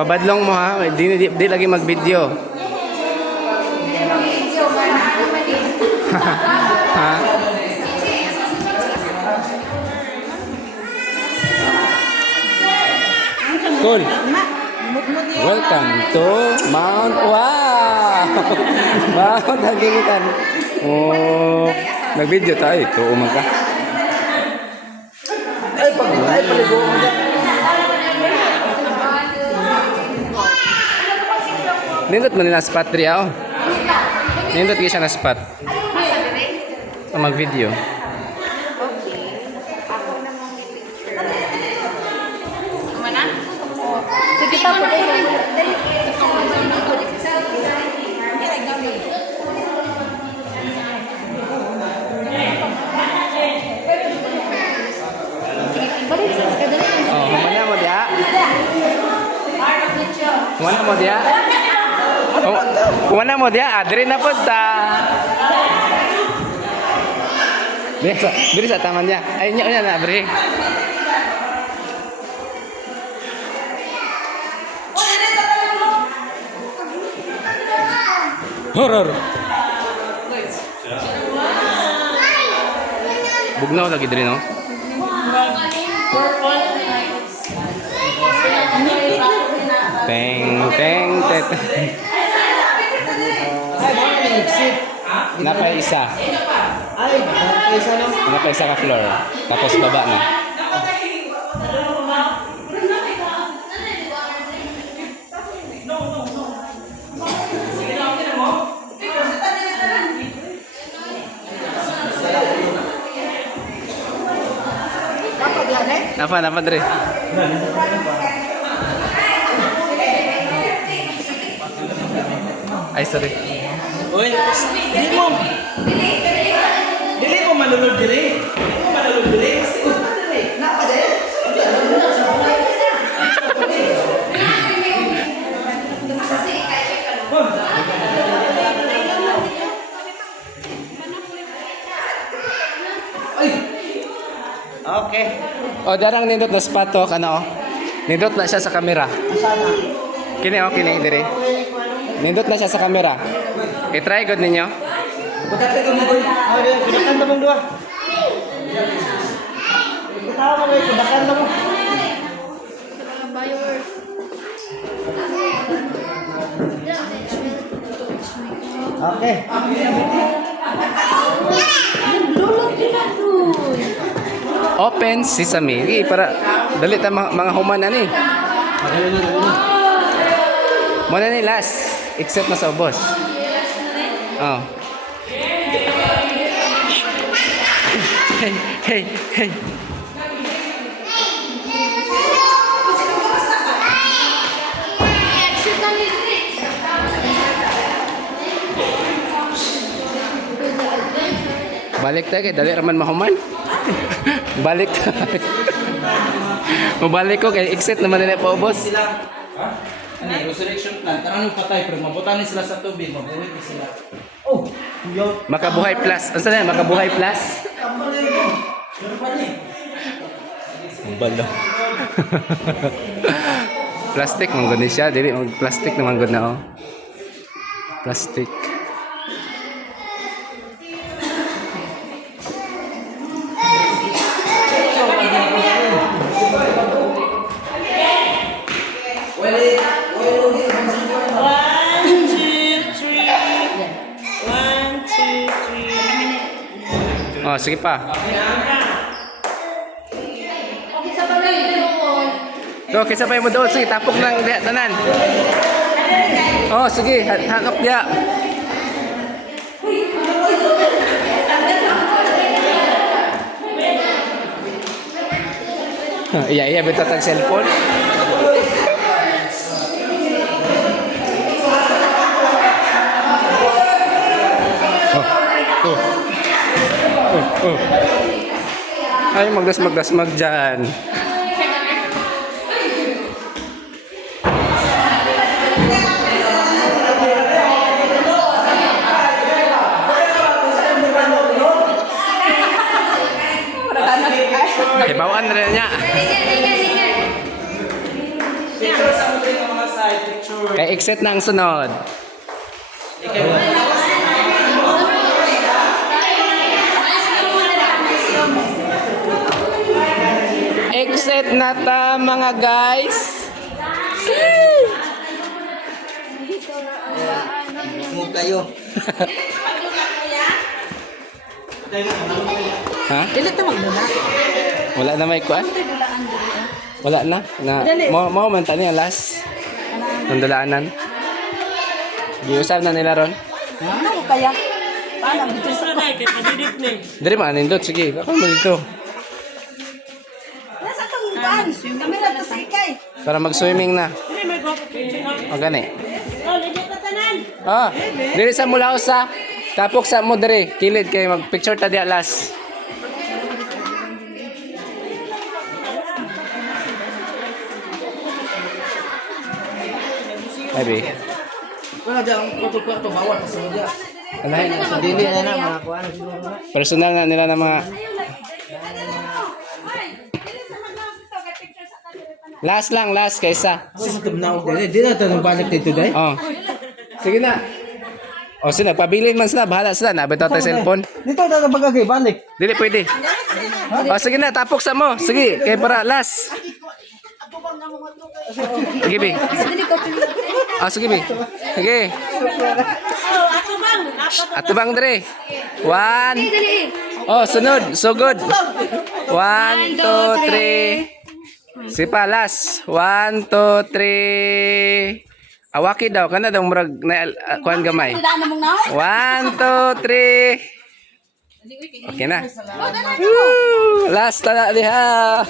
Pabadlong mo ha. Di lagi mag-video. Ha? Cool. Welcome to Mount Wow. Mount Hagilitan. Oh, nag-video tayo. Ito umaga. Ay, paligo mo dyan. Nindot mo nila spot 3 ako. Nindot ka siya na spot. Mag-video. Sige pa po. Oh, mana mo dia? Mana mo dia? Oh, mana mo dia? Adri na punta. Beri sa taman niya. Ay, niya na, beri. Horror. Bugnaw lagi diri no. Teng teng tet. Napay isa. Ay, isa no? Napay isa ka floor. Tapos baba na. Napa dre. Ay, sorry. Uy, dili mo manulog dili. Dili mo manulog dili. Napa dili? Okay. O, darang nindot na spot to, ano? Nindot na siya sa camera. Kini, kini, diri. Nindot na siya sa camera. I-try good ninyo. Butate ka mo boy. Ay, pinakanta mong dua. Ikaw mo boy, pinakanta mo. Okay. Open sesame. Para dali ta mga human ani. Muna ni last. Except na sa ubos. Oh. Hey. Balik tayo kay dali raman mahuman. Balik tayo. Mabalik ko kay exit naman nila paubos. Ano, resurrection plan. Tarang patay pero mabutanin sila sa tubig, mabuhay pa sila. Oh, yo. Makabuhay plus. Ano na yan? Makabuhay plus? Balo. Plastic man gud ni siya, dili mag plastic naman gud na oh. Plastic. Oh, sige pa. Go, kisa pa mo doon. Sige, tapok lang diya, tanan. Oh, sige, hanok diya. Iya, betul tag cellphone. Oh. Ay, magdasmag dyan. Ay, bawaan na rin niya. Kay exit na ang sunod. Exit na ta mga guys. Mo kayo. Ha? Dili ta magdala. Wala na may kuan? Wala na. Mo man tani alas. Nandalaanan. Giusap na nila ron. Ano kaya? Paano dito sa Diri man nindot sige. Ako mo dito. nasa tong ban? Kamera to sa ikay. Para mag-swimming na. O gani. Ah, diri sa mula sa tapok sa mo diri. Kilid kay mag-picture ta di alas. Abi. Wala dyan, kwarto-kwarto, bawal sa mga. Alahin na sa Dili na na, mga kuha na siguro na. personal na nila ng mga last kaysa. Sige, na ako dili. Di na ito nang balik dito, day. Oh. Sige na. O sila, pabilin man sila, bahala sila. Nabitaw tayo cellphone. Dito na bagay, balik. Dili pwede. O sige na, tapok sa mo. Sige, kay para last. Sige, Bi. Sige, Bi. Sige. Ato bang dre. 1. Oh, sunod. So good. 1, 2, 3. Si palas. 1, 2, 3. Awaki daw. Kana daw murag na kuan gamay. 1, 2, 3. Okay na. Woo! Last na diha.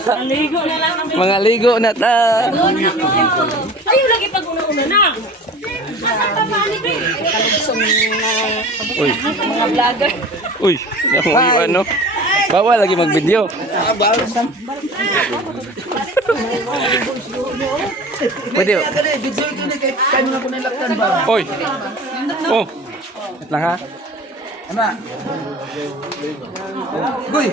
Mga ligo na ta. Ayaw lagi pag una-una na. Uy. Mga vlogger. Uy. Yung ano. Bawal lagi mag-video. Pwede. Uy. Oh. Wait lang ha. Ama. Goy.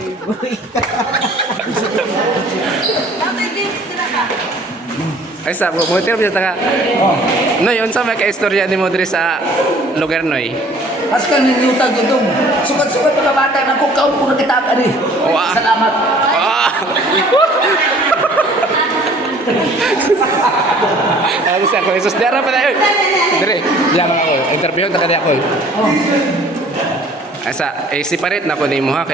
Ay sa mo tira bisa ta. Oh. Noy, unsa may ka-istorya nimo diri sa lugar noy? Askan ni utang gudong. Sukat-sukat mga bata na ko kaon ko nakita ani. Wow. Salamat. Ah. Ano sa ko isus dara pa dayon. Dire, diyan ako. Interview ta kadi ako. Asa, separate na ko nimo ha.